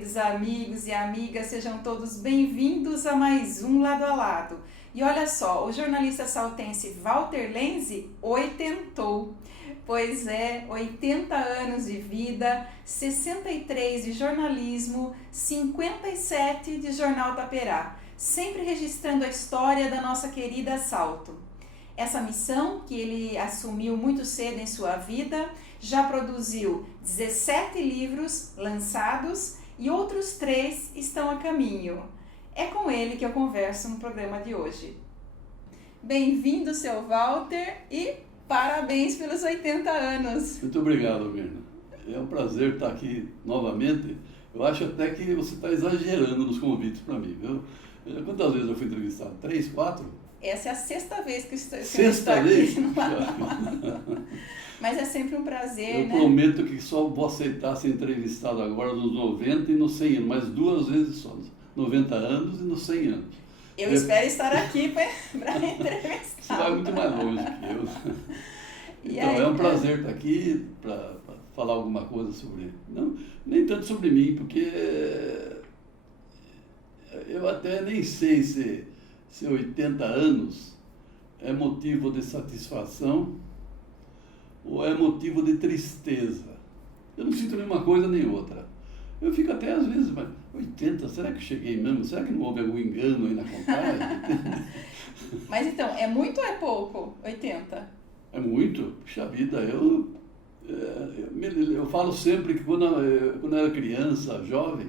queridos amigos e amigas, sejam todos bem-vindos a mais um Lado a Lado. E olha só, o jornalista saltense Walter Lenzi oitentou. Pois é, 80 anos de vida, 63 de jornalismo, 57 de Jornal Taperá, sempre registrando a história da nossa querida Salto. Essa missão, que ele assumiu muito cedo em sua vida, já produziu 17 livros lançados e outros 3 estão a caminho. É com ele que eu converso no programa de hoje. Bem-vindo, seu Walter, e parabéns pelos 80 anos. Muito obrigado, Mirna. É um prazer estar aqui novamente. Eu acho até que você está exagerando nos convites para mim, viu? Quantas vezes eu fui entrevistado? 3, 4? Essa é a 6ª vez que você Sexta está vez? aqui no Lado. Mas é sempre um prazer, Eu né? prometo que só vou aceitar ser entrevistado agora nos 90 e nos 100 anos, mas 2 vezes só, nos 90 anos e nos 100 anos. Eu espero estar aqui para entrevistar. Você vai muito mais longe que eu. E Então, aí, é um prazer estar aqui para falar alguma coisa sobre... Não, nem tanto sobre mim, porque eu até nem sei se 80 anos é motivo de satisfação ou é motivo de tristeza. Eu não sinto nenhuma coisa nem outra. Eu fico até às vezes, mas 80, será que eu cheguei mesmo? Será que não houve algum engano aí na contagem? Mas então, é muito ou é pouco? 80? É muito. Puxa vida, eu falo sempre que quando eu era criança, jovem,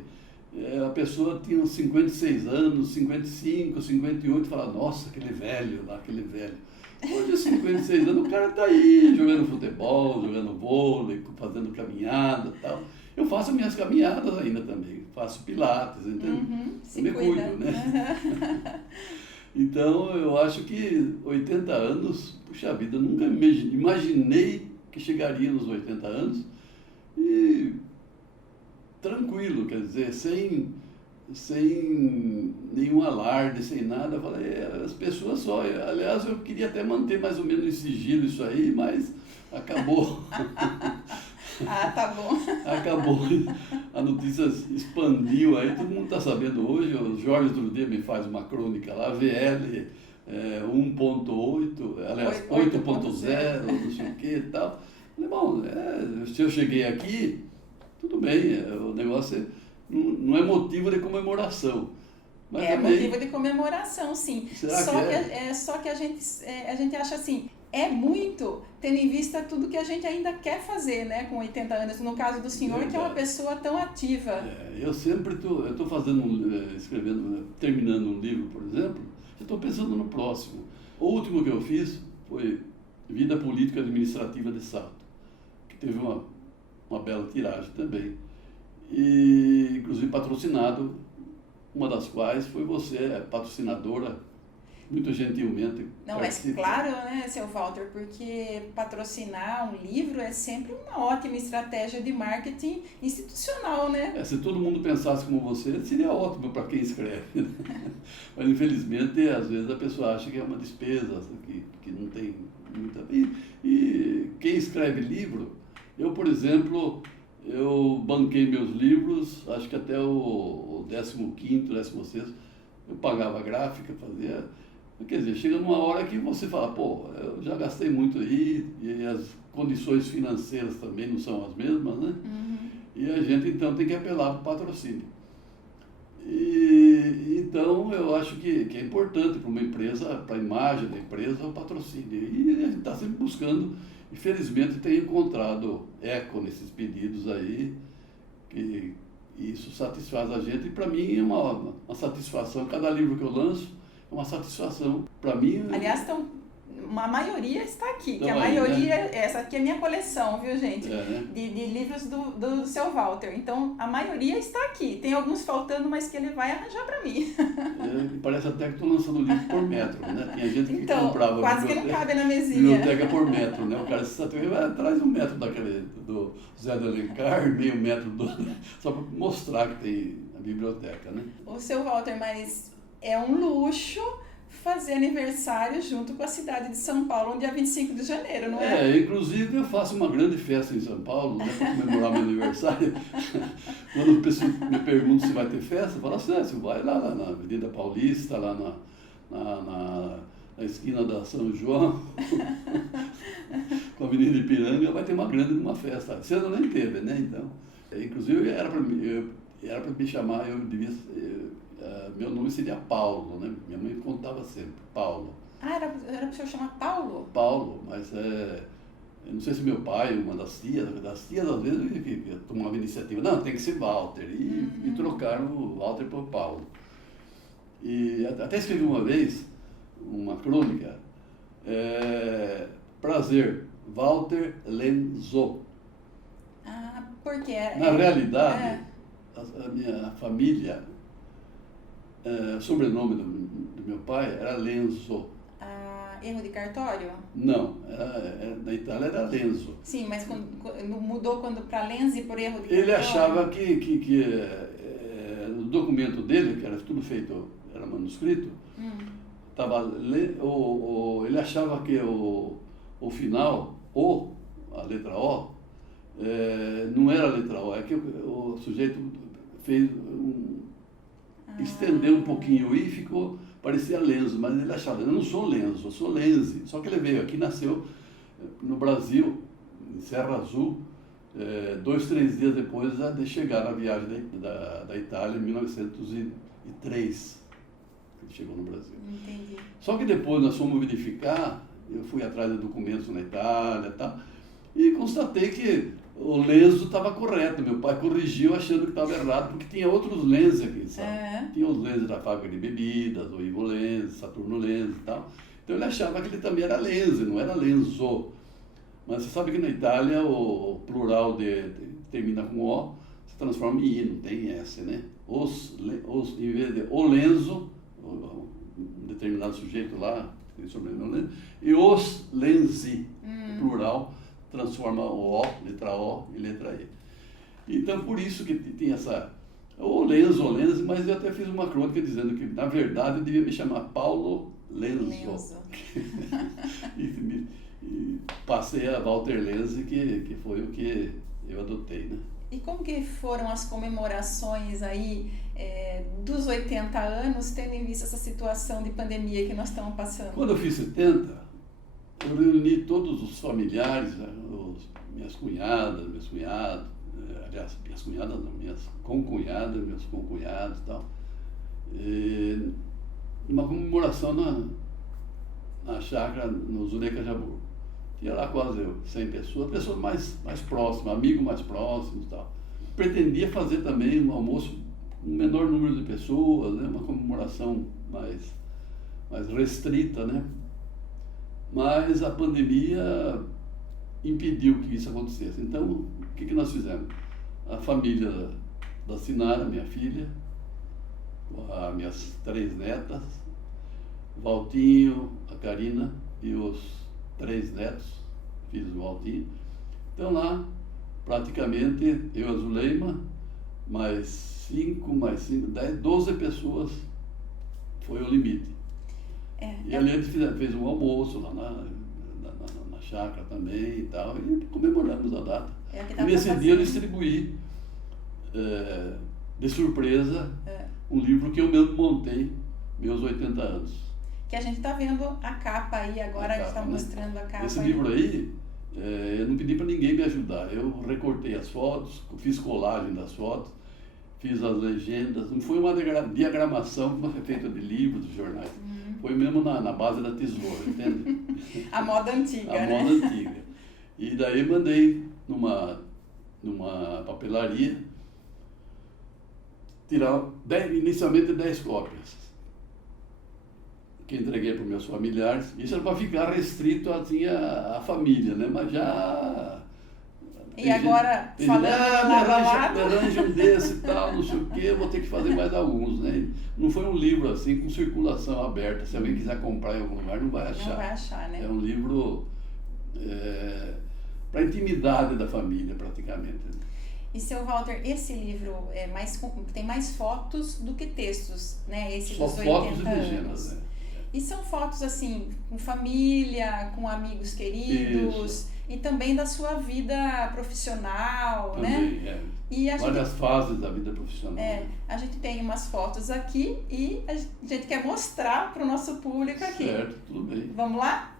a pessoa tinha uns 56 anos, 55, 58, falava, nossa, aquele velho lá, aquele velho. Hoje, 56 anos, o cara está aí, jogando futebol, jogando vôlei, fazendo caminhada e tal. Eu faço minhas caminhadas ainda também, faço pilates, entendeu? Se me cuida. cuido, né? Então, eu acho que 80 anos, puxa vida, eu nunca imaginei que chegaria nos 80 anos e tranquilo, quer dizer, sem nenhum alarde, sem nada. Eu falei, as pessoas só... Aliás, eu queria até manter mais ou menos em sigilo isso aí, mas acabou. Ah, tá bom. Acabou, a notícia expandiu aí, todo mundo está sabendo hoje. O Jorge outro dia me faz uma crônica lá, VL 1.8, aliás 8.0, não sei o que e tal. Falei, bom, se eu cheguei aqui, tudo bem, o negócio não é motivo de comemoração. Mas também, motivo de comemoração, sim. Só que a gente acha assim, é muito, tendo em vista tudo que a gente ainda quer fazer, né, com 80 anos. No caso do senhor, que é uma pessoa tão ativa. Eu sempre estou escrevendo, terminando um livro, por exemplo, eu estou pensando no próximo. O último que eu fiz foi Vida Política Administrativa de Salto, que teve uma bela tiragem também. E, inclusive, patrocinado, uma das quais foi você, patrocinadora, muito gentilmente. Não, mas claro, né, seu Walter, porque patrocinar um livro é sempre uma ótima estratégia de marketing institucional, né? Se todo mundo pensasse como você, seria ótimo para quem escreve. Mas, infelizmente, às vezes a pessoa acha que é uma despesa, que não tem muita... E quem escreve livro, eu, por exemplo, eu banquei meus livros, acho que até o 15º, 16º, eu pagava a gráfica, fazia... Quer dizer, chega numa hora que você fala, pô, eu já gastei muito aí, e as condições financeiras também não são as mesmas, né? E a gente, então, tem que apelar para o patrocínio. Então, eu acho que é importante para uma empresa, para a imagem da empresa, o patrocínio. E a gente está sempre buscando, e felizmente tem encontrado eco nesses pedidos aí, que isso satisfaz a gente. E para mim é uma satisfação, cada livro que eu lanço, uma satisfação para mim. Aliás, uma maioria está aqui, que a aí, maioria, né? Essa aqui é a minha coleção, viu, gente? Né? De livros do seu Walter. Então, a maioria está aqui. Tem alguns faltando, mas que ele vai arranjar para mim. Parece até que estou lançando livro por metro, né? Tinha gente que comprava quase que não cabe na mesinha. Biblioteca por metro, né? O cara se satisfaz, traz 1 metro daquele do Zé de Alencar, meio metro só para mostrar que tem a biblioteca, né? O seu Walter, mas é um luxo fazer aniversário junto com a cidade de São Paulo no dia 25 de janeiro, não é? Inclusive eu faço uma grande festa em São Paulo, né, para comemorar meu aniversário. Quando a pessoa me pergunta se vai ter festa, eu falo assim, você vai lá na Avenida Paulista, lá na esquina da São João, com a Avenida Ipiranga, vai ter uma festa. Esse ano nem teve, né? Então, inclusive era para me chamar, meu nome seria Paulo, né? Minha mãe contava sempre, Paulo. Ah, era para o senhor chamar Paulo? Paulo, mas eu não sei se meu pai, uma das tias às vezes que tomava iniciativa, não, tem que ser Walter, e trocaram o Walter por Paulo. E até escrevi uma vez uma crônica, prazer, Walter Lenzo. Ah, por quê? Na realidade, a minha família, sobrenome do meu pai era Lenzo. Erro de cartório? Não, na Itália era Lenzo. Sim, mas mudou quando para Lenzi por erro de cartório? Ele achava que no documento dele, que era tudo feito, era manuscrito, ele achava que o final, a letra O, não era a letra O, é que o sujeito fez estendeu um pouquinho o I e ficou, parecia Lenzo, mas ele achava, eu não sou Lenzo, eu sou Lenzi. Só que ele veio aqui, nasceu no Brasil, em Serra Azul, 2, 3 dias depois de chegar na viagem da Itália, em 1903. Ele chegou no Brasil. Entendi. Só que depois nós fomos verificar, eu fui atrás de documentos na Itália e tal, e constatei que o Lenzo estava correto. Meu pai corrigiu achando que estava errado, porque tinha outros Lenzi aqui, sabe? Tinha os Lenzi da fábrica de bebidas, o Ivo Lenzi, Saturno Lenzi e tal. Então ele achava que ele também era Lenzi, não era Lenzo. Mas você sabe que na Itália o plural termina com O, se transforma em I, não tem S, né? Em vez de o Lenzo, um determinado sujeito lá, tem sobrenome Lenzo, e os Lenzi, plural, transforma o letra O e letra E. Então, por isso que tinha o Lenzi, mas eu até fiz uma crônica dizendo que, na verdade, eu devia me chamar Paulo Lenzo. E passei a Walter Lenzi, que foi o que eu adotei, né? E como que foram as comemorações aí dos 80 anos, tendo em vista essa situação de pandemia que nós estamos passando? Quando eu fiz 70, eu reuni todos os familiares, minhas cunhadas, meus cunhados, aliás, minhas cunhadas não, minhas concunhadas, meus concunhados e tal, uma comemoração na chácara, no Zuleika Jabur. Tinha lá quase 100 pessoas mais próximas, amigos mais próximos e tal. Pretendia fazer também um almoço com um menor número de pessoas, né? Uma comemoração mais restrita, né? Mas a pandemia impediu que isso acontecesse. Então, o que nós fizemos? A família da Sinara, minha filha, as minhas 3 netas, Valtinho, a Karina e os 3 netos, filhos do Valtinho. Então lá, praticamente, eu e a Zuleima, mais 5, 10, 12 pessoas foi o limite. E ali a gente fez um almoço lá na chácara também e tal, e comemoramos a data. E nesse dia eu distribuí, de surpresa, um livro que eu mesmo montei, meus 80 anos. Que a gente está vendo a capa aí agora, a gente está mostrando a capa. Esse livro aí, eu não pedi para ninguém me ajudar, eu recortei as fotos, fiz colagem das fotos, fiz as legendas, não foi uma diagramação como é feita de livros, de jornais. Foi mesmo na base da tesoura, entende? A moda antiga, A moda antiga. E daí mandei numa papelaria tirar inicialmente 10 cópias, que entreguei para os meus familiares. Isso era para ficar restrito assim a família, né? Mas já... E agora, falando me arranja um desse e tal, não sei o quê, eu vou ter que fazer mais alguns, né? Não foi um livro assim com circulação aberta. Se alguém quiser comprar em algum lugar, não vai achar. Não vai achar, né? É um livro para a intimidade da família, praticamente. E, seu Walter, esse livro tem mais fotos do que textos, né? Esse Só dos 80 fotos e anos. legendas, né? E são fotos assim, com família, com amigos queridos e também da sua vida profissional, também, né? E várias fases da vida profissional. A gente tem umas fotos aqui e a gente quer mostrar para o nosso público aqui. Certo, tudo bem. Vamos lá?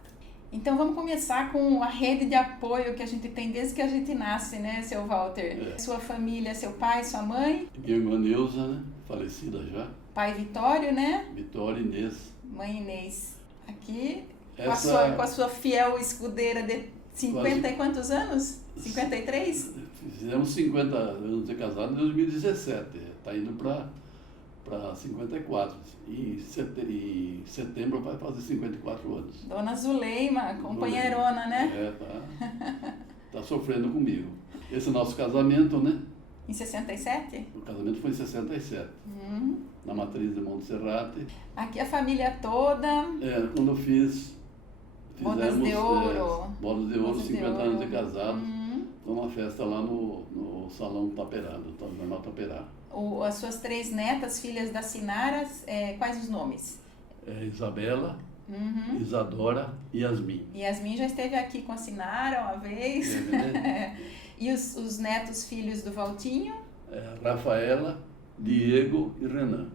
Então vamos começar com a rede de apoio que a gente tem desde que a gente nasce, né, seu Walter? Sua família, seu pai, sua mãe? Minha irmã Neuza, né, falecida já. Pai Vitório, né? Vitória e Inês. Mãe Inês. Aqui, com a sua fiel escudeira de 50 e quantos anos? 53? Fizemos 50 anos de casado em 2017. Está indo para 54. Em setembro vai fazer 54 anos. Dona Zuleima, companheirona, né? Tá sofrendo comigo. Esse é o nosso casamento, né? Em 67? O casamento foi em 67. Na matriz de Monserrate. Aqui a família toda. Quando eu fizemos Bodas de ouro. Bodas de ouro, 50 anos de casado. Foi uma festa lá no Salão Taperá, do Jornal Taperá. As suas 3 netas, filhas da Sinara, quais os nomes? Isabela, Isadora e Yasmin. Yasmin já esteve aqui com a Sinara uma vez. E os netos, filhos do Valtinho? Rafaela, Diego e Renan.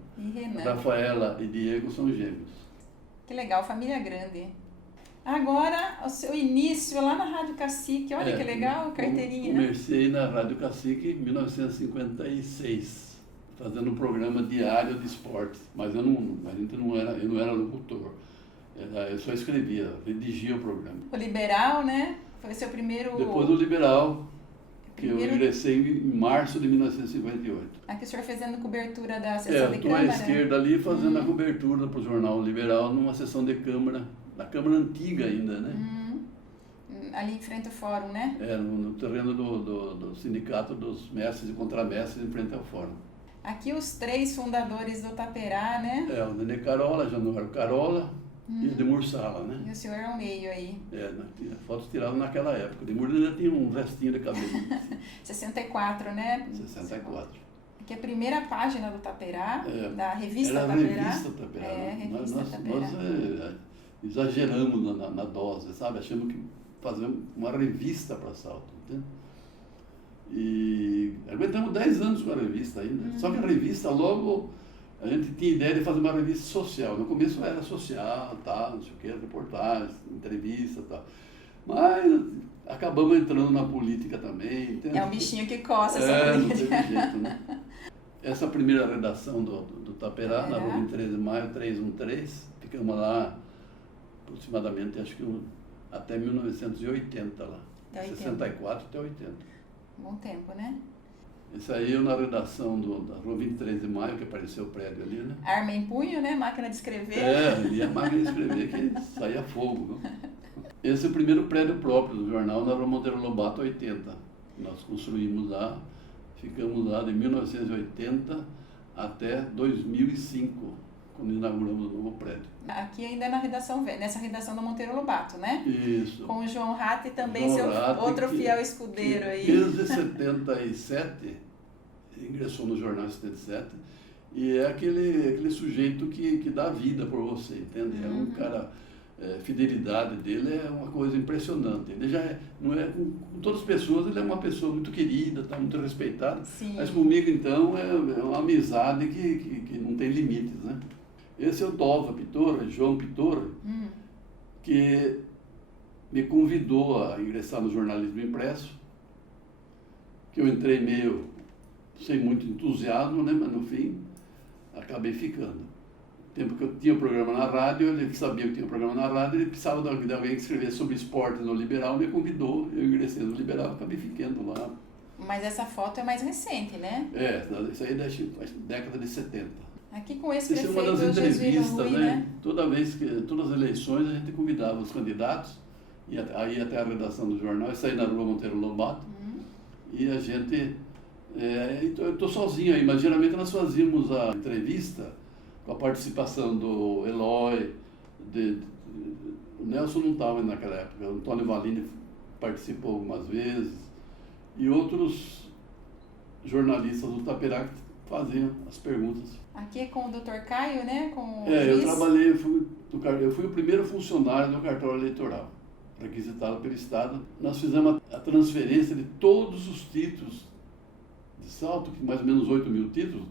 Rafaela e Diego são gêmeos. Que legal, família grande. Agora, o seu início lá na Rádio Cacique, olha que legal, carteirinha. Comecei na Rádio Cacique em 1956, fazendo um programa diário de esportes, mas eu não era locutor, eu só escrevia, redigia o programa. O Liberal, né? Foi seu primeiro... Depois do Liberal, que eu ingressei em março de 1958. Aqui o senhor fazendo cobertura da sessão de Câmara? Eu estou à esquerda ali fazendo a cobertura para o Jornal Liberal numa sessão de Câmara, na Câmara Antiga ainda, né? Ali em frente ao fórum, né? No terreno do Sindicato dos Mestres e Contramestres, em frente ao fórum. Aqui os 3 fundadores do Taperá, né? O Nenê Carola, Januário Carola e o Demur Sala, né? E o senhor é o meio aí. Fotos tiradas naquela época. O Demur ainda tinha um restinho de cabelo. 64, né? 64. Que é a primeira página do Taperá, da revista Taperá. Revista Taperá. Revista Taperá. Nós exageramos na dose, sabe? Achamos que fazer uma revista para Salto, entende? E aguentamos 10 anos com a revista ainda. Só que a revista, logo, a gente tinha ideia de fazer uma revista social. No começo era social, tal, não sei o que, reportagens, entrevistas e tal. Mas acabamos entrando na política também, entende? É um bichinho que coça essa política. Não teve jeito, né? Essa primeira redação do Taperá, na rua 13 de maio, 313, ficamos lá aproximadamente, acho que até 1980 lá. Até 80. 64 até 80. Bom tempo, né? Isso aí eu na redação da rua 23 de maio, que apareceu o prédio ali, né? Arma em punho, né? Máquina de escrever. E a máquina de escrever que saía fogo, viu? Esse é o primeiro prédio próprio do jornal, na rua Monteiro Lobato 80. Nós construímos lá, ficamos lá de 1980 até 2005, quando inauguramos o novo prédio. Aqui ainda na redação, nessa redação do Monteiro Lobato, né? Isso. Com o João Ratti também, João Ratti, outro fiel escudeiro aí. Desde 77, ingressou no jornal em 77, e é aquele sujeito que dá vida por você, entende? É um cara, fidelidade dele é uma coisa impressionante. Ele já não é, com todas as pessoas, ele é uma pessoa muito querida, tá, muito respeitada. Sim. Mas comigo, então, é uma amizade que não tem limites, né? Esse é o Dova Pitora, João Pitora, que me convidou a ingressar no jornalismo impresso, que eu entrei meio sem muito entusiasmo, né? Mas no fim acabei ficando. No tempo que eu tinha o programa na rádio, ele sabia que eu tinha o programa na rádio, ele precisava de alguém que escrevesse sobre esporte no Liberal, me convidou, eu ingressei no Liberal, acabei ficando lá. Mas essa foto é mais recente, né? Isso aí é da década de 70. Aqui com esse Isso é prefeito, uma das entrevistas, Rui, né? Todas as eleições a gente convidava os candidatos, aí até a redação do jornal, isso aí na rua Monteiro Lobato, e a gente, eu estou sozinho aí, mas geralmente nós fazíamos a entrevista com a participação do Eloy, o Nelson não estava naquela época, o Antônio Valini participou algumas vezes, e outros jornalistas do Taperá que faziam as perguntas. Aqui é com o Dr. Caio, né? Com o eu trabalhei, eu fui o primeiro funcionário do cartório eleitoral, requisitado pelo Estado. Nós fizemos a transferência de todos os títulos de Salto, que mais ou menos 8 mil títulos,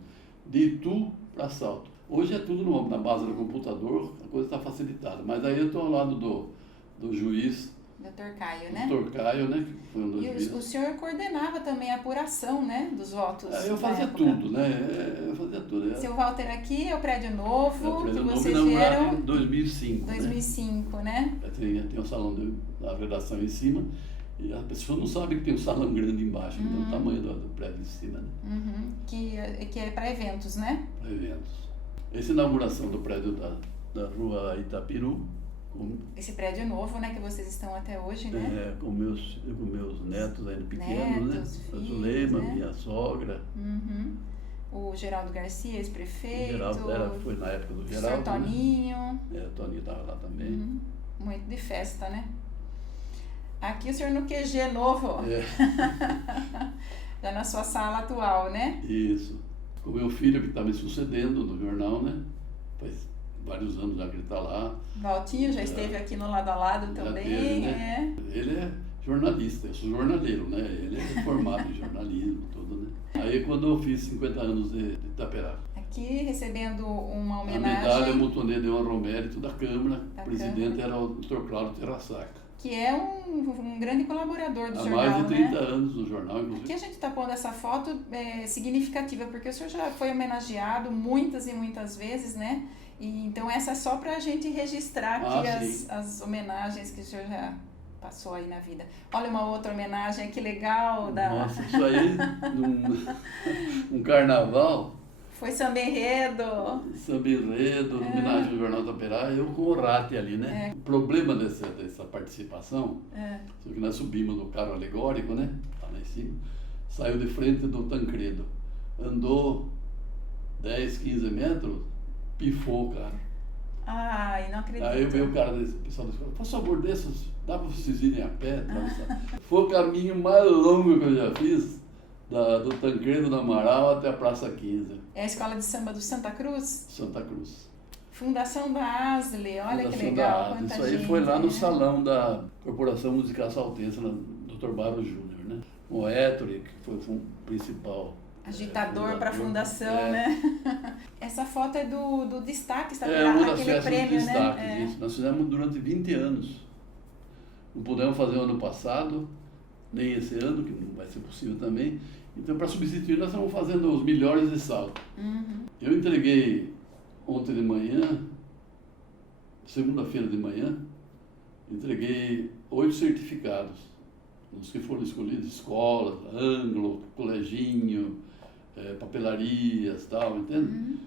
de Itu para Salto. Hoje é tudo na base do computador, a coisa está facilitada. Mas aí eu estou ao lado do juiz, Dr. Caio, né? Dr. Caio, né? Que foi um dos juízes. O senhor coordenava também a apuração, né, dos votos? Eu fazia tudo, né? Eu fazia tudo. Seu Walter aqui é o prédio novo, que vocês vieram em 2005. 2005, né? Tem um salão da redação em cima, e as pessoas não sabem que tem um salão grande embaixo, então o tamanho do prédio em cima, né? Uhum. Que é para eventos, né? Para eventos. Essa inauguração do prédio da rua Itapiru. Esse prédio é novo, né, que vocês estão até hoje, né? Com meus netos ainda pequenos, né? A Zulema, né? Minha sogra. Uhum. O Geraldo Garcia, ex-prefeito. Geraldo, foi na época do Geraldo. O Sr. Toninho. Né? O Toninho estava lá também. Uhum. Muito de festa, né? Aqui o senhor no QG novo. Já na sua sala atual, né? Isso. Com o meu filho que está me sucedendo no jornal, né? Faz vários anos já que ele está lá. Valtinho já esteve aqui no Lado a Lado também. Teve, né? Ele é jornalista, eu sou jornaleiro, né? Ele é formado em jornalismo, tudo, né? Aí quando eu fiz 50 anos de Itaperá. Aqui recebendo uma homenagem. A medalha Mutonê de honra ao mérito da Câmara. O presidente era o Dr. Cláudio Terrasaca. Que é um grande colaborador do jornal, há mais de 30 né? anos no jornal, inclusive. Aqui a gente está pondo essa foto significativa, porque o senhor já foi homenageado muitas e muitas vezes, né? E, então essa é só para a gente registrar aqui as homenagens que o senhor já passou aí na vida. Olha uma outra homenagem, que legal. Nossa, isso aí, num carnaval... Foi Samba Enredo. Homenagem ao Jornal do Operário, eu com o Rate ali, né? O problema dessa participação, só que nós subimos no carro alegórico, né? Lá em cima, saiu de frente do Tancredo, andou 10, 15 metros, pifou o carro. Ai, não acredito. Aí veio o cara, o pessoal da escola, por favor, dá para vocês irem a pé? Foi o caminho mais longo que eu já fiz. Do Tancredo do Amaral até a Praça 15. É a escola de samba do Santa Cruz? Santa Cruz. Fundação da ASLE, olha Fundação que legal. Isso aí foi lá no salão da Corporação Musical Saltense, no Dr. Baro Júnior, né? O Ettore, que foi o principal agitador para a fundação, né? Essa foto é do destaque, está aquele prêmio, destaque, né? Isso. Nós fizemos durante 20 anos. Não pudemos fazer o ano passado, nem esse ano, que não vai ser possível também. Então, para substituir, nós estamos fazendo os melhores de Salto. Eu entreguei ontem de manhã, segunda-feira de manhã, entreguei 8 certificados. Os que foram escolhidos, escolas, ângulo, coleginho, papelarias, tal, entende?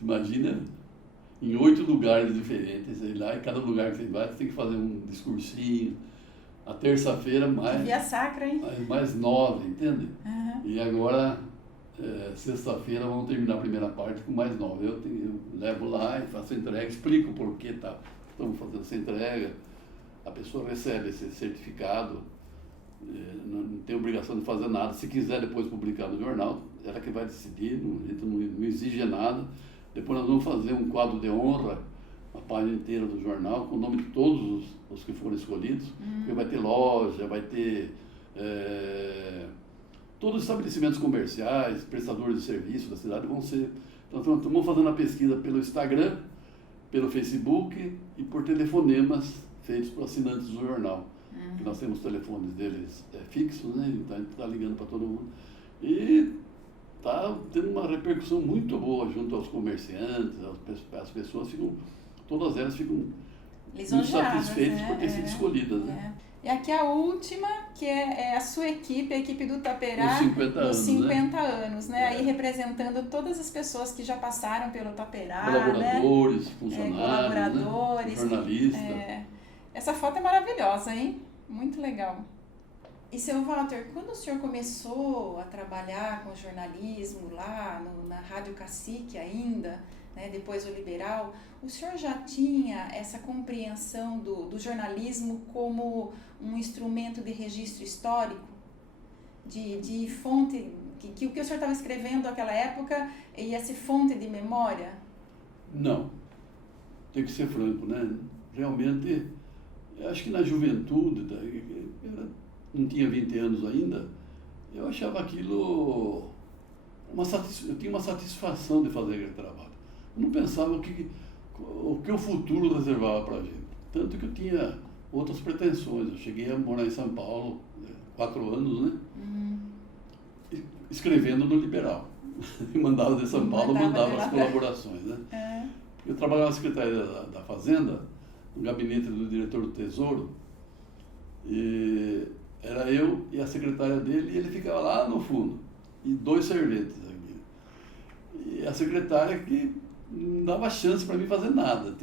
Imagina, em 8 lugares diferentes, sei lá, em cada lugar que você vai, você tem que fazer um discursinho. A terça-feira mais... Via sacra, hein? Mais 9, entende? E agora, sexta-feira, vamos terminar a primeira parte com mais 9. Eu levo lá e faço a entrega, explico por que estamos fazendo essa entrega. A pessoa recebe esse certificado, não tem obrigação de fazer nada. Se quiser depois publicar no jornal, ela que vai decidir, não exige nada. Depois nós vamos fazer um quadro de honra, a página inteira do jornal, com o nome de todos os que foram escolhidos, porque vai ter loja, vai ter todos os estabelecimentos comerciais, prestadores de serviço da cidade vão ser... Então, estamos fazendo a pesquisa pelo Instagram, pelo Facebook e por telefonemas feitos por assinantes do jornal. Que nós temos telefones deles fixos, né? Então a gente está ligando para todo mundo. E está tendo uma repercussão muito boa junto aos comerciantes, as pessoas ficam... Todas elas ficam muito satisfeitas por ter sido escolhidas, né? E aqui a última, que é a sua equipe, a equipe do Taperá, dos 50 anos, né? Aí representando todas as pessoas que já passaram pelo Taperá, colaboradores, né? funcionários, colaboradores, jornalistas. Essa foto é maravilhosa, hein? Muito legal. E, seu Walter, quando o senhor começou a trabalhar com jornalismo lá na Rádio Cacique ainda, né, depois o Liberal, o senhor já tinha essa compreensão do jornalismo como um instrumento de registro histórico? De fonte, que o que o senhor estava escrevendo naquela época ia ser fonte de memória? Não. tenho que ser franco, né? Realmente, eu acho que na juventude, eu não tinha 20 anos ainda, eu achava aquilo eu tinha uma satisfação de fazer aquele trabalho. Eu não pensava o que o futuro reservava para a gente. Tanto que eu tinha outras pretensões. Eu cheguei a morar em São Paulo, 4 anos, né? Escrevendo no Liberal. E mandava de São Paulo, mandava as colaborações, né? Eu trabalhava na Secretaria da Fazenda, no gabinete do diretor do Tesouro, e era eu e a secretária dele, e ele ficava lá no fundo, e 2 serventes aqui. E a secretária que não dava chance para mim fazer nada.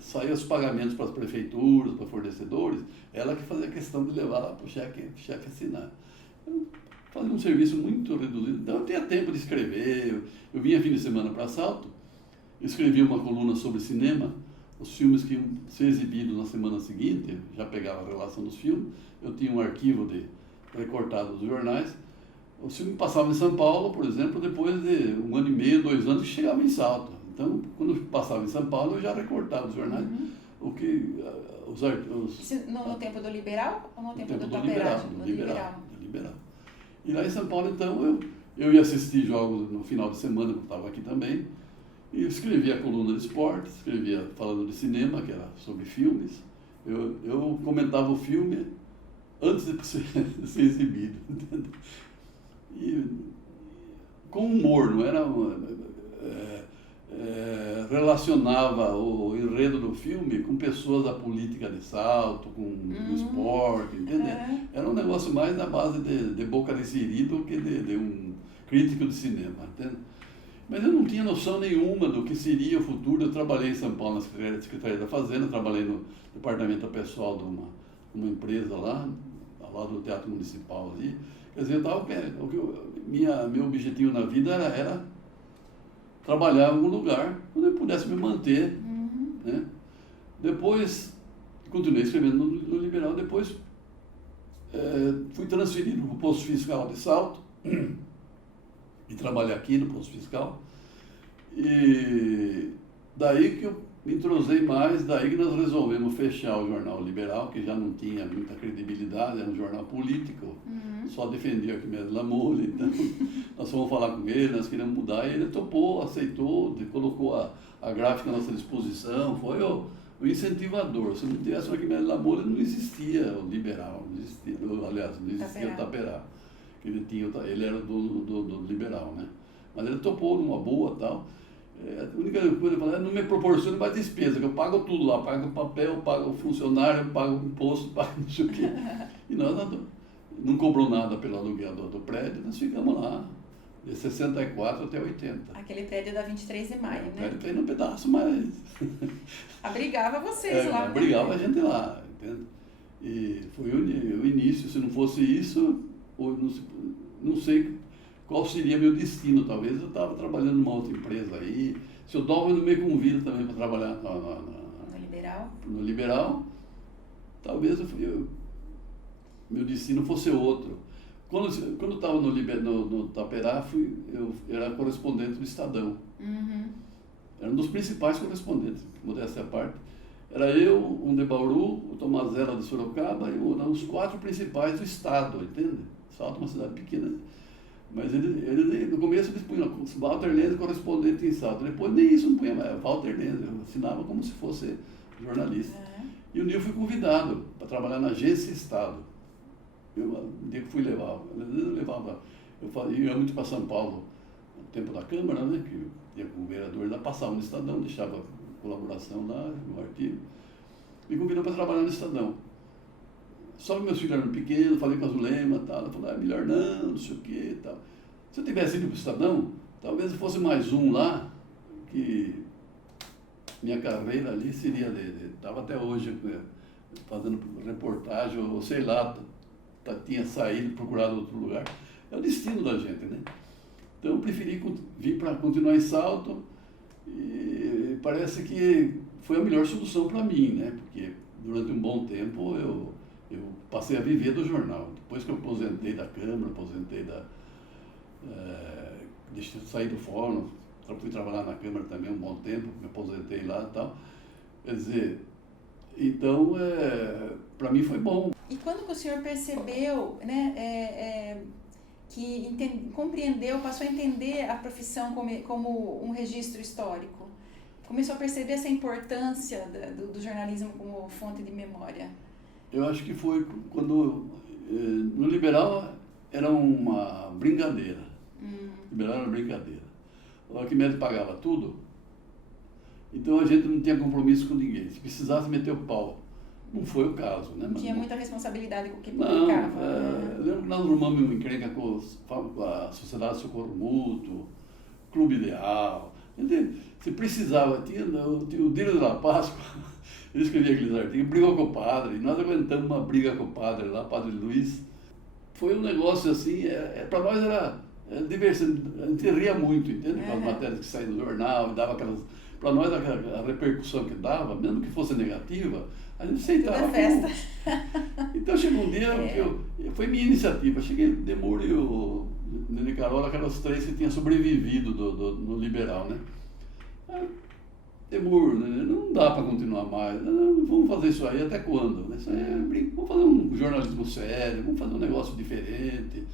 Saía os pagamentos para as prefeituras, para fornecedores, ela que fazia questão de levar lá para o chefe assinar. Eu fazia um serviço muito reduzido, então eu tinha tempo de escrever. Eu vinha fim de semana para Salto, escrevia uma coluna sobre cinema, os filmes que iam ser exibidos na semana seguinte, já pegava a relação dos filmes, eu tinha um arquivo recortado dos jornais. O filme passava em São Paulo, por exemplo, depois de 1 ano e meio, 2 anos, chegava em Salto. Então, quando passava em São Paulo, eu já recortava os jornais. O que no tempo do Liberal ou no tempo do Liberal? No Liberal. E lá em São Paulo, então, eu ia assistir jogos no final de semana, que eu estava aqui também, e escrevia a coluna de esporte, escrevia falando de cinema, que era sobre filmes. Eu comentava o filme antes de ser exibido, entendeu? E com humor, não era relacionava o enredo do filme com pessoas da política de Salto, com o esporte, entendeu? Era um negócio mais na base de boca de siri do que de um crítico de cinema, entendeu? Mas eu não tinha noção nenhuma do que seria o futuro. Eu trabalhei em São Paulo na Secretaria da Fazenda, trabalhei no departamento pessoal de uma empresa lá, ao lado do Teatro Municipal ali. Quer dizer, meu objetivo na vida era trabalhar em algum lugar onde eu pudesse me manter, né? Depois, continuei escrevendo no Liberal, depois fui transferido para o posto fiscal de Salto, e trabalhei aqui no posto fiscal, e daí que eu me entrosei mais, daí que nós resolvemos fechar o Jornal Liberal, que já não tinha muita credibilidade, era um jornal político, só defendia Arquimedes Lamoule, então nós fomos falar com ele, nós queríamos mudar, e ele topou, aceitou, colocou a gráfica à nossa disposição, foi o incentivador. Se não tivesse o Arquimedes Lamoule, não existia o Liberal, não existia, aliás, não existia o Taperá. Ele era do Liberal, né? Mas ele topou numa boa e tal. A única coisa que ele falou, não me proporciona mais despesa, que eu pago tudo lá, pago papel, pago funcionário, pago imposto, pago não sei o quê. E nós não cobrou nada pelo aluguel do prédio, nós ficamos lá, de 64 até 80. Aquele prédio da 23 de maio, né? O prédio tem um pedaço, mas... Abrigava vocês lá. Abrigava a gente lá, entende? E foi o início. Se não fosse isso, não sei qual seria meu destino. Talvez eu estava trabalhando numa outra empresa aí. Se o Dalva não me convida também para trabalhar no Liberal, talvez meu destino fosse outro. Quando eu estava no Taperá, eu era correspondente do Estadão. Era um dos principais correspondentes, modéstia à parte. Era eu, um de Bauru, o Tomazella de Sorocaba e os 4 principais do estado, entende? Salto é uma cidade pequena. Mas ele no começo eles punham Walter Lenz correspondente em Salto. Depois nem isso não punha mais, Walter Lenz. Eu assinava como se fosse jornalista. E um dia eu fui convidado para trabalhar na Agência Estado. Um dia que fui levar, eu ia muito para São Paulo no tempo da Câmara, né? Que eu ia com o vereador lá, passava no Estadão, deixava colaboração lá, no artigo. Me convidou para trabalhar no Estadão. Só que meus filhos eram pequenos, falei com a Zulema e tal. Ela falou, melhor não sei o que e tal. Se eu tivesse ido para o Estadão, talvez eu fosse mais um lá, que minha carreira ali seria estava até hoje fazendo reportagem, ou sei lá, tinha saído, procurado outro lugar. É o destino da gente, né? Então eu preferi vir para continuar em Salto, e parece que foi a melhor solução para mim, né? Porque durante um bom tempo eu passei a viver do jornal. Depois que eu aposentei da Câmara, deixei de sair do fórum, fui trabalhar na Câmara também um bom tempo, me aposentei lá e tal. Quer dizer, então, para mim foi bom. E quando que o senhor percebeu, né, compreendeu, passou a entender a profissão como um registro histórico? Começou a perceber essa importância do jornalismo como fonte de memória? Eu acho que foi quando, no liberal, era uma brincadeira. Liberal era uma brincadeira. O Arquimedes pagava tudo, então a gente não tinha compromisso com ninguém. Se precisasse meter o pau, não foi o caso, né? Não tinha muita responsabilidade com o que Não, publicava. eu lembro que nós arrumamos uma encrenca com a Sociedade de Socorro Mútuo, Clube Ideal. Se precisava, tinha o Dia da Páscoa, ele escrevia aqueles artigos, brigou com o padre, nós aguentamos uma briga com o padre lá, Padre Luiz. Foi um negócio assim, para nós era diversão, a gente ria muito, entende? Com as matérias que saíam do jornal, e dava aquelas. Para nós, a repercussão que dava, mesmo que fosse negativa, a gente aceitava. Festa. Então chegou um dia que foi minha iniciativa. Cheguei, Demuro e o Nene Carola, aquelas três que tinham sobrevivido no liberal, né? Demuro, não dá para continuar mais. Não, vamos fazer isso aí até quando? Isso aí vamos fazer um jornalismo sério, vamos fazer um negócio diferente,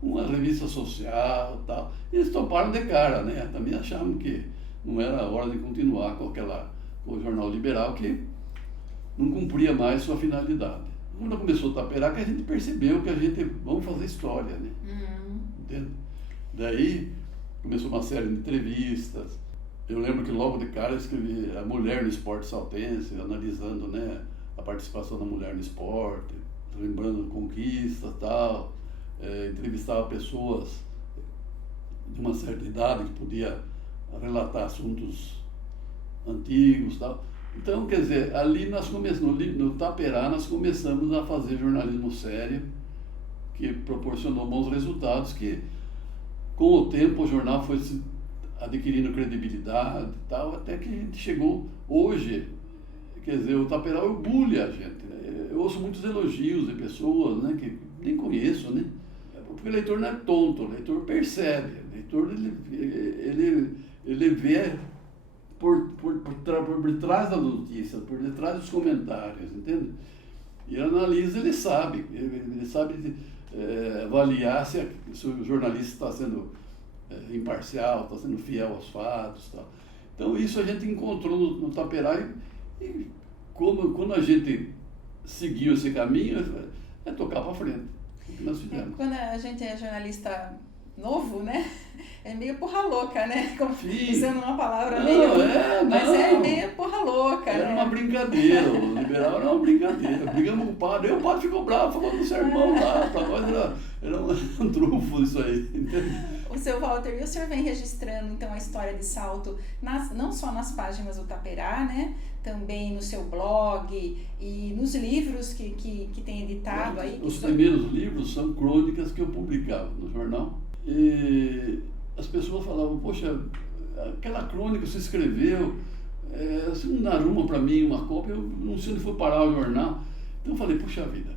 uma revista social e tal. E eles toparam de cara, né? Também achavam que não era a hora de continuar com o jornal liberal, que não cumpria mais sua finalidade. Quando começou a Taperá, que a gente percebeu que vamos fazer história, né? Entende? Daí começou uma série de entrevistas. Eu lembro que logo de cara eu escrevi A Mulher no Esporte Saltense, analisando, né, a participação da mulher no esporte, lembrando conquistas e tal. Entrevistava pessoas de uma certa idade que podia relatar assuntos antigos e tal. Então, quer dizer, ali nós começamos, no Taperá, nós começamos a fazer jornalismo sério, que proporcionou bons resultados, que com o tempo o jornal foi se adquirindo credibilidade e tal, até que a gente chegou hoje, quer dizer, o Taperá orgulha a gente. Eu ouço muitos elogios de pessoas, né, que nem conheço, né? Porque o leitor não é tonto, o leitor percebe, o leitor ele vê por trás da notícia, por detrás dos comentários, entende? E analisa, ele sabe avaliar se o jornalista está sendo imparcial, está sendo fiel aos fatos, tal. Então isso a gente encontrou no Taperá e quando a gente seguiu esse caminho, tocar para frente. O que nós fizemos. Quando a gente é jornalista novo, né? É meio porra louca, né? Como usando uma palavra mas é meio porra louca, era, né? Uma brincadeira, o liberal era uma brincadeira. Brigamos com o padre, o padre ficou bravo, falou do sermão lá, para nós era um trunfo isso aí. O seu Walter, e o senhor vem registrando então a história de Salto, não só nas páginas do Taperá, né? Também no seu blog e nos livros que tem editado aí. Os primeiros livros são crônicas que eu publicava no jornal. E as pessoas falavam, poxa, aquela crônica você escreveu, você não arruma para mim uma cópia, eu não sei onde foi parar o jornal. Então eu falei, puxa vida,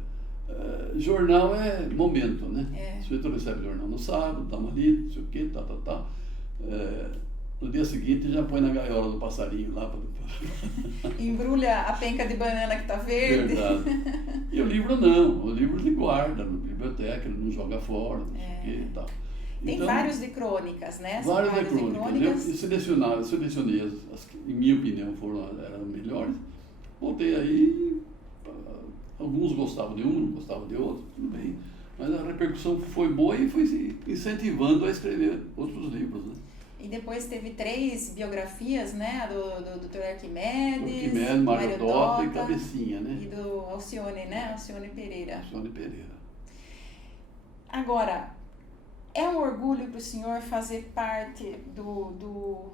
jornal é momento, né? O sujeito recebe o jornal no sábado, dá uma lida, não sei o quê, tal. No dia seguinte já põe na gaiola do passarinho lá. Embrulha a penca de banana que tá verde. Verdade. E o livro não, o livro ele guarda na biblioteca, ele não joga fora, não sei o quê e tal. Tem então, vários de crônicas, né? Vários de crônicas. Eu selecionei as que, em minha opinião, eram melhores. Botei aí, alguns gostavam de um, não gostavam de outro, tudo bem. Mas a repercussão foi boa e foi se incentivando a escrever outros livros, né? E depois teve 3 biografias, né? Do Dr. Arquimedes, Mário Dota e Cabecinha, né? E do Alcione, né? Alcione Pereira. Alcione Pereira. Agora, é um orgulho para o senhor fazer parte do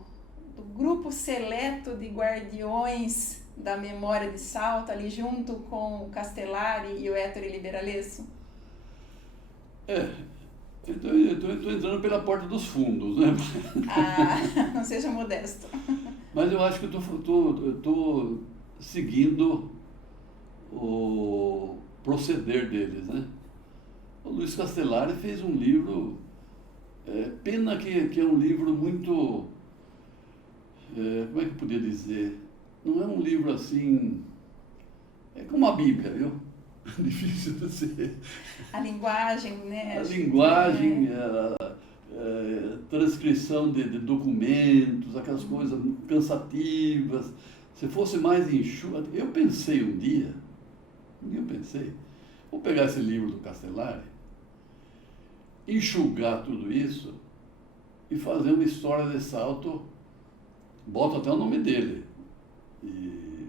grupo seleto de guardiões da memória de Salto, ali junto com o Castellari e o Ettore Liberalesso? Eu estou entrando pela porta dos fundos, né? Não seja modesto. Mas eu acho que eu estou seguindo o proceder deles, né? O Luiz Castellari fez um livro, pena que é um livro muito, como é que eu podia dizer? não é um livro assim, é como a Bíblia, viu? Difícil de ser. A linguagem, né? A linguagem, a transcrição de documentos, aquelas coisas cansativas. Se fosse mais enxuto, eu pensei um dia, vou pegar esse livro do Castellari, enxugar tudo isso e fazer uma história de Salto, boto até o nome dele, e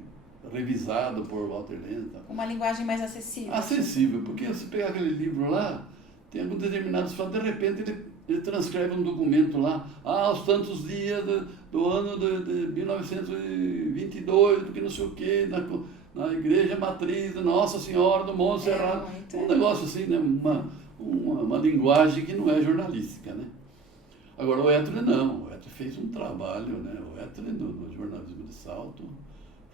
revisado por Walter Lenz. Uma linguagem mais acessível. Acessível, porque se pegar aquele livro lá, tem alguns determinados fatos, de repente ele transcreve um documento lá, aos tantos dias do ano de 1922, porque não sei o quê, na igreja matriz de Nossa Senhora do Monte Serrato. Um negócio assim, né? Uma linguagem que não é jornalística, né? Agora o Ettore não, o Ettore fez um trabalho, né? O Ettore no jornalismo de Salto,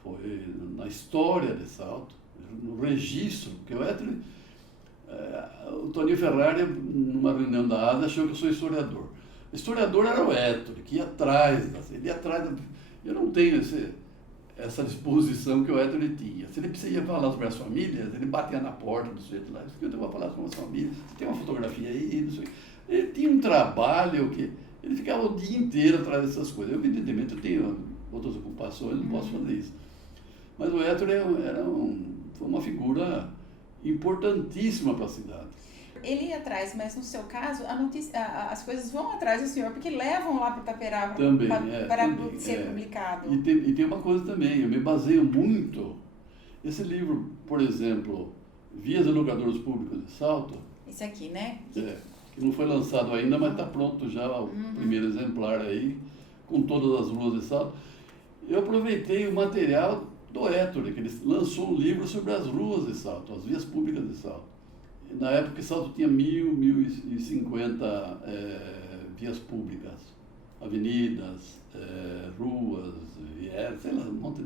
foi na história de Salto, no registro, porque o Ettore, o Toninho Ferrari, numa reunião da ASA, achou que eu sou historiador. O historiador era o Ettore, que ia atrás, eu não tenho essa disposição que o Ettore tinha. Se ele precisava falar sobre as famílias, ele batia na porta do sujeito lá, eu vou falar sobre as famílias, tem uma fotografia aí, não sei. Ele tinha um trabalho que ele ficava o dia inteiro atrás dessas coisas. Eu, evidentemente, eu tenho outras ocupações, não posso fazer isso. Mas o Ettore foi uma figura importantíssima para a cidade. Ele ia atrás, mas no seu caso, as coisas vão atrás do senhor, porque levam lá para o Itaperá para ser publicado. E tem uma coisa também, eu me baseio muito. Esse livro, por exemplo, Vias e Logradouros Públicos de Salto. Esse aqui, né? Que não foi lançado ainda, mas está pronto já o primeiro exemplar aí, com todas as ruas de Salto. Eu aproveitei o material do Ettore, que ele lançou um livro sobre as ruas de Salto, as vias públicas de Salto. Na época, Salto tinha 1.050 vias públicas, avenidas, ruas, vieiras, sei lá, um monte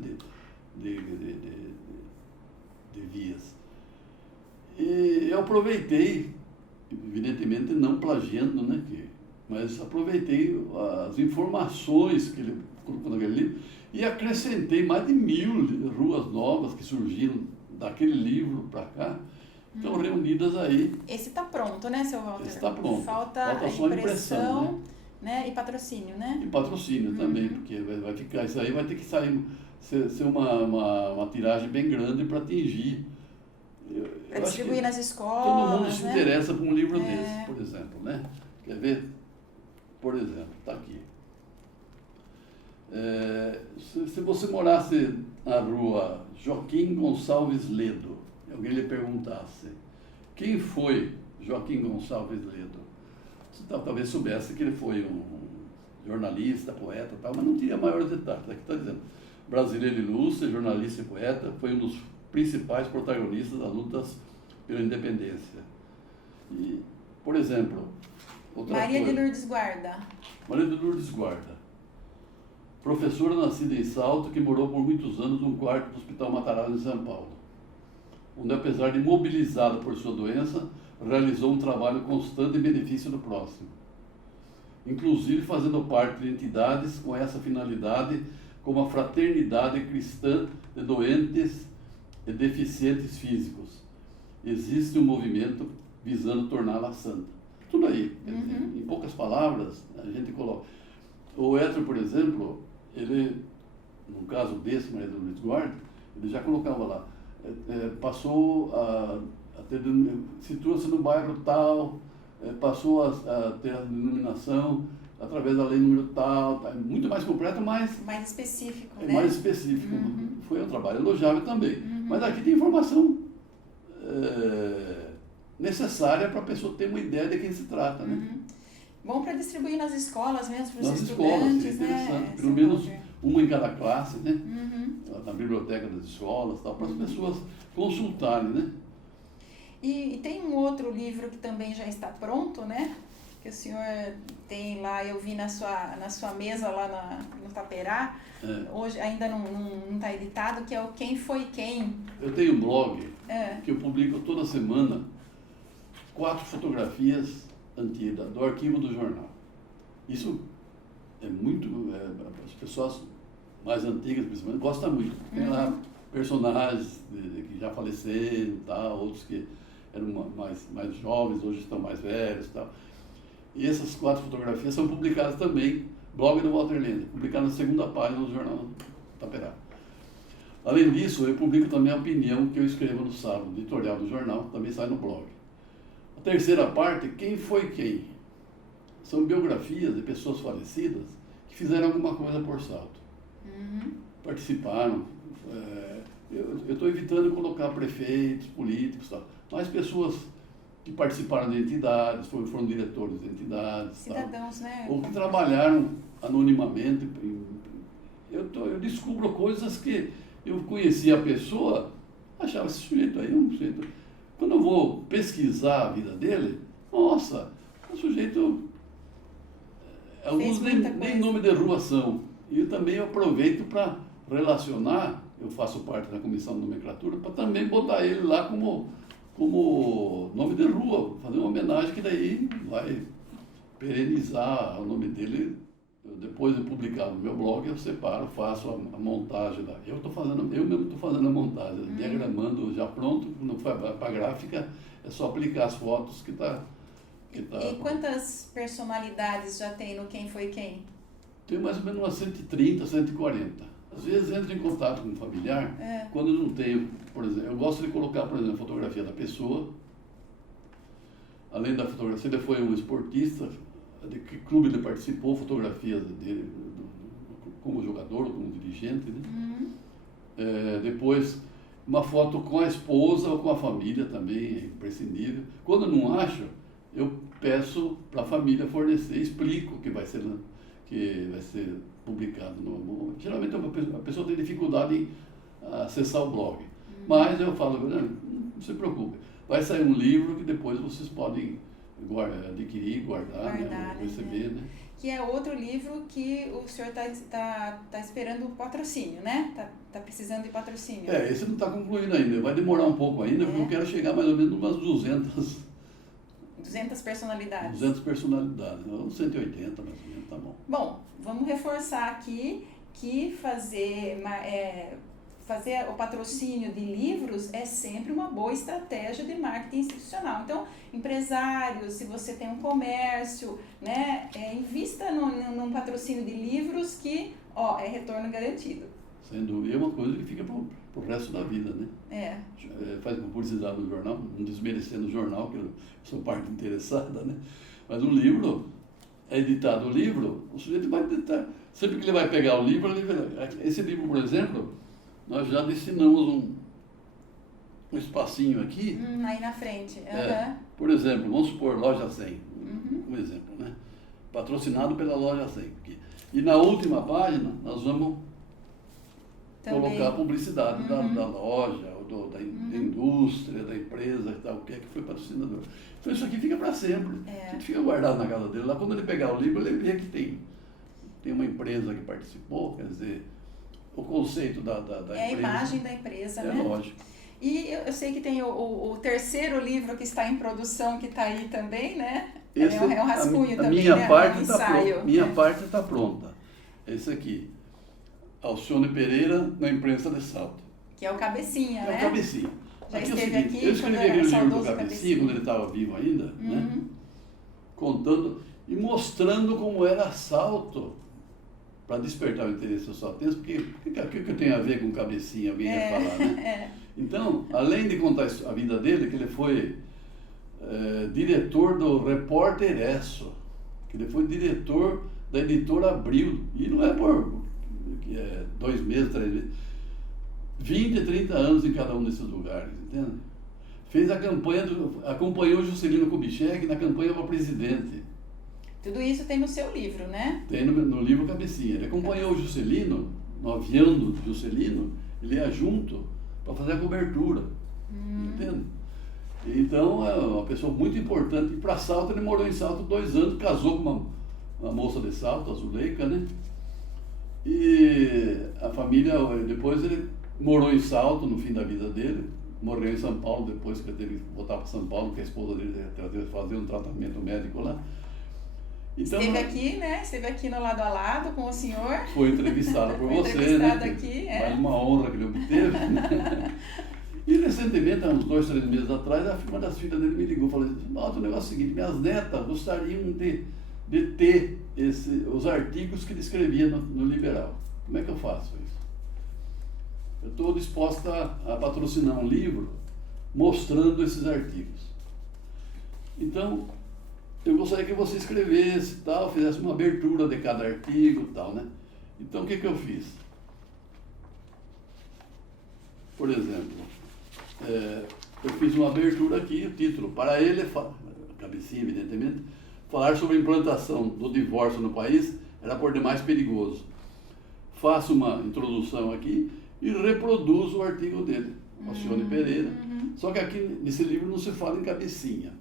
de vias. E eu aproveitei, evidentemente não plagiando, né, mas aproveitei as informações que ele colocou naquele livro e acrescentei mais de 1.000 ruas novas que surgiram daquele livro para cá. Estão reunidas aí. Esse está pronto, né, seu Walter? Esse está pronto. Falta só a impressão, né? E patrocínio, né? E patrocínio também, porque vai ficar, isso aí vai ter que ser uma tiragem bem grande para atingir. Para distribuir nas escolas. Todo mundo se interessa por um livro desse, por exemplo, né? Quer ver? Por exemplo, está aqui. Se você morasse na rua Joaquim Gonçalves Ledo, alguém lhe perguntasse quem foi Joaquim Gonçalves Ledo, você talvez soubesse que ele foi um jornalista, poeta, tal, mas não tinha maiores detalhes. Aqui está dizendo, brasileiro ilustre, jornalista e poeta, foi um dos principais protagonistas das lutas pela independência. E, por exemplo, Maria de Lourdes Guarda. Maria de Lourdes Guarda, professora nascida em Salto, que morou por muitos anos num quarto do Hospital Matarazzo, em São Paulo, onde, apesar de imobilizada por sua doença, realizou um trabalho constante em benefício do próximo, inclusive fazendo parte de entidades com essa finalidade, como a Fraternidade Cristã de Doentes e Deficientes Físicos. Existe um movimento visando torná-la santa. Tudo aí, em poucas palavras, a gente coloca. O Ettore, por exemplo, ele, no caso desse, Maria de Lourdes Guarda, ele já colocava lá, passou a ter, situa-se no bairro tal, passou a ter a denominação através da lei número tal, muito mais completo, mas mais específico, né? Mais específico. Foi um trabalho elogiável também. Mas aqui tem informação necessária para a pessoa ter uma ideia de quem se trata, né? Bom para distribuir nas escolas mesmo, para os estudantes, escolas, é interessante. Pelo menos uma em cada classe, né? Na biblioteca das escolas, tal, para as pessoas consultarem, né? E tem um outro livro que também já está pronto, né? Que o senhor tem lá, eu vi na sua mesa lá no Itaperá, hoje ainda não está editado, que é o Quem Foi Quem. Eu tenho um blog que eu publico toda semana 4 fotografias antigas do arquivo do jornal. Isso é muito... as pessoas mais antigas, principalmente, gosta muito. Tem lá personagens que já faleceram e tal, outros que eram mais jovens, hoje estão mais velhos e tal. E essas 4 fotografias são publicadas também, blog do Walter Lenz, publicado na segunda página do jornal Taperá. Além disso, eu publico também a opinião que eu escrevo no sábado, editorial do jornal, também sai no blog. A terceira parte, quem foi quem? São biografias de pessoas falecidas que fizeram alguma coisa por Salto. Participaram. Eu estou evitando colocar prefeitos, políticos, tal, mas pessoas que participaram de entidades, foram diretores de entidades. Cidadãos, tal, né? ou que trabalharam anonimamente. Eu descubro coisas que eu conhecia a pessoa, achava esse sujeito aí um sujeito. Quando eu vou pesquisar a vida dele, nossa, o sujeito. Alguns nem nome de rua são. E eu também aproveito para relacionar, eu faço parte da comissão de nomenclatura, para também botar ele lá como nome de rua, fazer uma homenagem que daí vai perenizar o nome dele. Depois de publicar no meu blog, eu separo, faço a montagem lá. Eu mesmo estou fazendo a montagem, diagramando já pronto, não vai para a gráfica, é só aplicar as fotos que está. E quantas personalidades já tem no Quem Foi Quem? Tem mais ou menos umas 130, 140. Às vezes entro em contato com um familiar, quando eu não tenho, por exemplo, eu gosto de colocar, por exemplo, a fotografia da pessoa, além da fotografia, se ele foi um esportista, de que clube ele participou, fotografias dele como jogador, como dirigente, né? Depois, uma foto com a esposa ou com a família também, é imprescindível. Quando eu não acho, eu peço para a família fornecer, explico que vai ser publicado. Geralmente a pessoa tem dificuldade em acessar o blog, mas eu falo, não se preocupe, vai sair um livro que depois vocês podem adquirir, guardar, né, ou receber, né? Que é outro livro que o senhor tá esperando patrocínio, né? Tá precisando de patrocínio. Esse não está concluído ainda, vai demorar um pouco ainda, porque eu quero chegar mais ou menos umas 200 personalidades. 200 personalidades, 180 mais ou menos, tá bom. Bom, vamos reforçar aqui que fazer o patrocínio de livros é sempre uma boa estratégia de marketing institucional. Então, empresários, se você tem um comércio, né, invista num patrocínio de livros que, é retorno garantido. Sem dúvida, é uma coisa que fica pro resto da vida, né? Faz publicidade no jornal, não desmerecendo o jornal, que eu sou parte interessada, né? Mas o livro, é editado o livro, o sujeito vai editar. Sempre que ele vai pegar o livro, esse livro, por exemplo, nós já destinamos um espacinho aqui. Aí na frente. Por exemplo, vamos supor, Loja 100, um exemplo, né? Patrocinado pela Loja 100. E na última página, nós vamos colocar a publicidade da loja, da indústria, da empresa e tal, o que é que foi patrocinador. Então isso aqui fica para sempre. A gente fica guardado na casa dele. Lá quando ele pegar o livro, ele vê que tem uma empresa que participou, quer dizer, o conceito da empresa. É a imagem da empresa, né? É lógico. E eu sei que tem o terceiro livro que está em produção, que está aí também, né? Esse, é um rascunho também, minha né? Parte um ensaio. Minha parte está pronta. Esse aqui. Alcione Pereira, na imprensa de Salto. Que é o Cabecinha, né? É o Cabecinha. Já aqui esteve aqui. Eu escrevi aquele livro do Cabecinha, quando ele estava vivo ainda, né? Contando e mostrando como era Salto, para despertar o interesse dos saltenses, porque o que tem a ver com Cabecinha? Alguém ia falar, né? Então, além de contar a vida dele, que ele foi diretor do Repórter Esso, que ele foi diretor da editora Abril, e não é por 2 meses, 3 meses, 20, 30 anos em cada um desses lugares, entende? Fez a campanha, acompanhou o Juscelino Kubitschek na campanha para presidente. Tudo isso tem no seu livro, né? Tem no livro Cabecinha. Ele acompanhou o Juscelino, no avião do Juscelino, ele ia junto para fazer a cobertura, entende? Então, é uma pessoa muito importante. E para Salto, ele morou em Salto 2 anos, casou com uma moça de Salto, a Zuleika, né? E a família, depois ele morou em Salto no fim da vida dele, morreu em São Paulo depois que ele teve que voltar para São Paulo, que a esposa dele fazer um tratamento médico lá. Então, esteve aqui, né? Esteve aqui no Lado a Lado com o senhor. foi entrevistada por Foi você, entrevistada né? aqui, Mais uma honra que ele obteve. Né? E recentemente, há uns 2, 3 meses atrás, uma das filhas dele me ligou e falou assim, o negócio é o seguinte, minhas netas gostariam de ter os artigos que ele escrevia no Liberal. Como é que eu faço isso? Eu estou disposta a patrocinar um livro mostrando esses artigos. Então, eu gostaria que você escrevesse, tal, fizesse uma abertura de cada artigo e tal, né? Então, o que eu fiz? Por exemplo, eu fiz uma abertura aqui, o título, para ele, cabecinha evidentemente, falar sobre a implantação do divórcio no país era por demais perigoso. Faço uma introdução aqui e reproduzo o artigo dele, Alcione Pereira. Só que aqui nesse livro não se fala em cabecinha,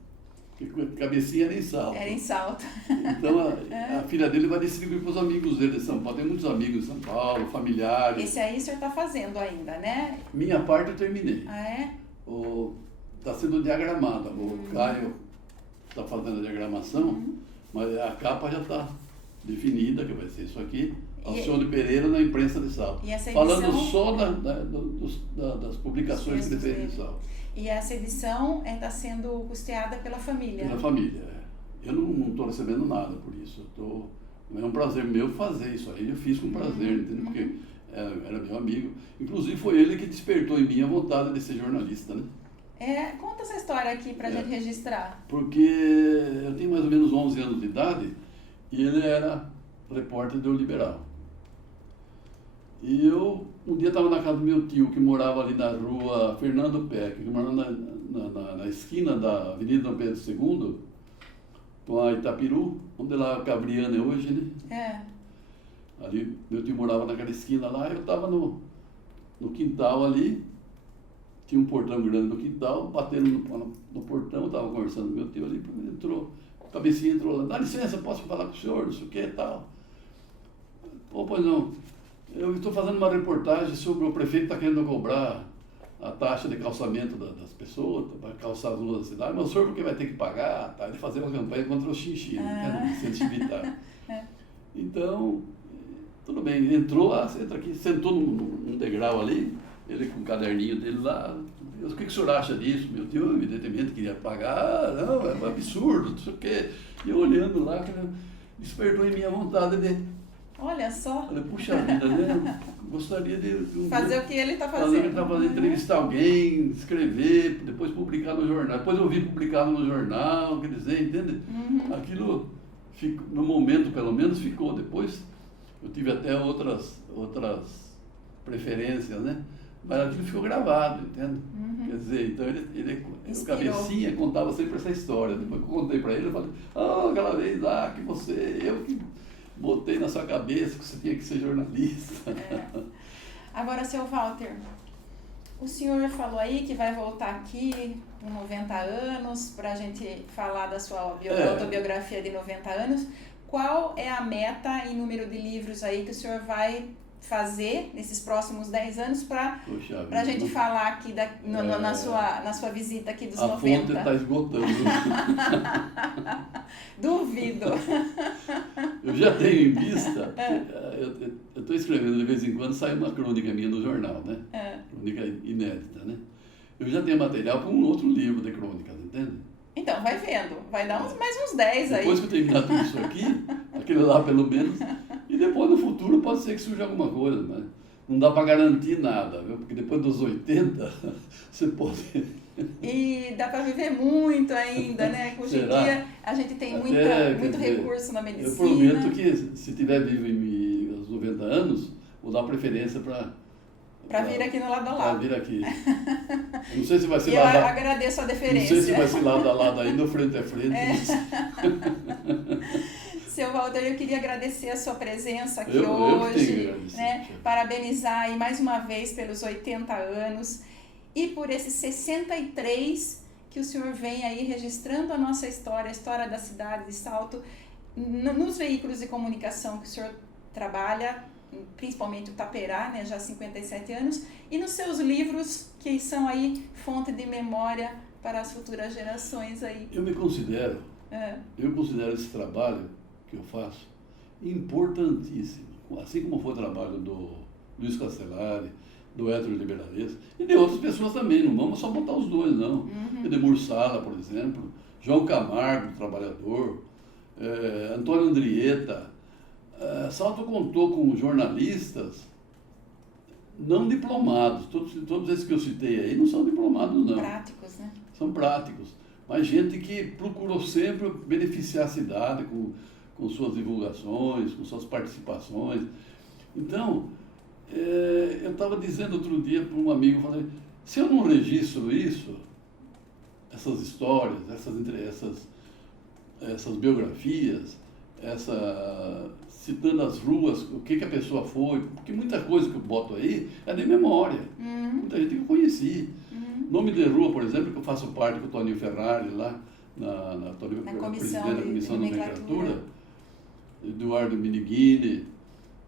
porque cabecinha era em Salto. Era em Salto. Então a filha dele vai distribuir para os amigos dele de São Paulo. Tem muitos amigos em São Paulo, familiares. Esse aí o senhor está fazendo ainda, né? Minha parte eu terminei. Ah, é? Está sendo diagramada. O Caio está fazendo a diagramação, mas a capa já está definida, que vai ser isso aqui. Alcione Pereira na imprensa de Salto. Falando só das publicações que ele fez de Salto. E essa edição está sendo custeada pela família? Pela família, Eu não estou recebendo nada por isso. É um prazer meu fazer isso aí. Eu fiz com prazer, entendeu? Porque era meu amigo. Inclusive foi ele que despertou em mim a vontade de ser jornalista, né? Conta essa história aqui para a gente registrar. Porque eu tenho mais ou menos 11 anos de idade e ele era repórter do Liberal. E eu, um dia estava na casa do meu tio, que morava ali na rua Fernando Peck, que morava na esquina da Avenida Dom Pedro II, com a Itapiru, onde lá a Cabriana é hoje, né? Ali, meu tio morava naquela esquina lá, eu estava no quintal ali, tinha um portão grande no quintal, batendo no portão, estava conversando com meu tio ali, entrou, a cabecinha entrou lá, dá licença, posso falar com o senhor, não sei o que e tal. Pois não. Eu estou fazendo uma reportagem sobre o prefeito está querendo cobrar a taxa de calçamento das pessoas, para calçar as ruas da cidade, mas o senhor porque vai ter que pagar, tá? Ele fazer uma campanha contra o xixi, né? Centro militar. Então, tudo bem, entrou lá, entra aqui, sentou num degrau ali, ele com o caderninho dele lá, o que o senhor acha disso? Meu tio, evidentemente, queria pagar, não, é um absurdo, não sei o quê. E eu olhando lá, despertou em mim a vontade de... Olha só. Falei, puxa vida, né? Gostaria de fazer o que ele está fazendo. Entrevistar alguém, escrever, depois publicar no jornal. Depois eu vi publicado no jornal, quer dizer, entende? Aquilo, no momento pelo menos, ficou. Depois eu tive até outras preferências, né? Mas aquilo ficou gravado, entende? Quer dizer, então o cabecinha contava sempre essa história. Depois que eu contei para ele, eu falei, aquela vez lá que eu que botei na sua cabeça que você tinha que ser jornalista. Agora, seu Walter, o senhor falou aí que vai voltar aqui com 90 anos para a gente falar da sua autobiografia de 90 anos. Qual é a meta em número de livros aí que o senhor vai fazer nesses próximos 10 anos para a gente falar aqui na sua visita aqui dos 90? A fonte está esgotando. Duvido. Eu já tenho em vista, eu estou escrevendo de vez em quando, sai uma crônica minha no jornal, né? Crônica inédita, né? Eu já tenho material para um outro livro de crônicas, entende? Então, vai vendo, vai dar mais uns 10 aí. Depois que eu terminar tudo isso aqui, aquele lá pelo menos, e depois no futuro pode ser que surja alguma coisa, mas não dá para garantir nada, viu? Porque depois dos 80 você pode... E dá para viver muito ainda, né? Hoje em dia a gente tem muito recurso na medicina. Eu prometo que se tiver vivo em aos 90 anos, vou dar preferência para vir aqui no Lado a Lado. Para vir aqui. Não sei se vai ser eu agradeço a deferência. Não sei se vai ser lado a lado ainda ou frente a frente. Seu Walter, eu queria agradecer a sua presença aqui hoje, né? Parabenizar aí mais uma vez pelos 80 anos e por esses 63 que o senhor vem aí registrando a nossa história, a história da cidade de Salto, nos veículos de comunicação que o senhor trabalha, principalmente o Taperá, né, já há 57 anos, e nos seus livros, que são aí fonte de memória para as futuras gerações aí. Eu considero esse trabalho que eu faço, importantíssimo. Assim como foi o trabalho do Luiz Castellari, do Hétero Liberalês, e de outras pessoas também, não vamos só botar os dois, não. Edemur Sala, por exemplo, João Camargo, do Trabalhador, Antônio Andrieta. Salto contou com jornalistas não diplomados, todos esses que eu citei aí não são diplomados, não. Práticos, né? São práticos, mas gente que procurou sempre beneficiar a cidade com suas divulgações, com suas participações. Então, eu estava dizendo outro dia para um amigo, falei, se eu não registro isso, essas histórias, essas biografias, citando as ruas, o que a pessoa foi, porque muita coisa que eu boto aí é de memória, muita gente que eu conheci. Nome de rua, por exemplo, que eu faço parte com o Toninho Ferrari lá, na comissão presidente da comissão de nomenclatura, Eduardo Miniguini,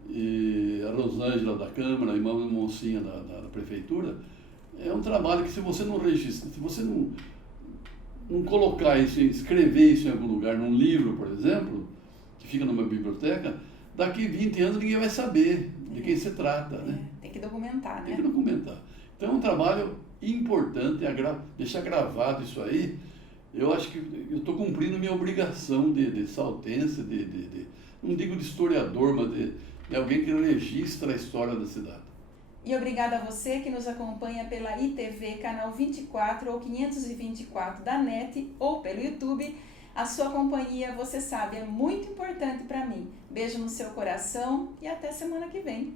e a Rosângela da Câmara, a irmã Moncinha da Prefeitura. É um trabalho que, se você não registra, se você não colocar isso, escrever isso em algum lugar, num livro, por exemplo, que fica numa biblioteca, daqui 20 anos ninguém vai saber de quem se trata, né? Tem que documentar, né? Tem que documentar. Então é um trabalho importante, deixar gravado isso aí. Eu acho que eu estou cumprindo minha obrigação de saltense, não digo de historiador, mas de alguém que registra a história da cidade. E obrigada a você que nos acompanha pela ITV, canal 24 ou 524 da NET ou pelo YouTube. A sua companhia, você sabe, é muito importante para mim. Beijo no seu coração e até semana que vem.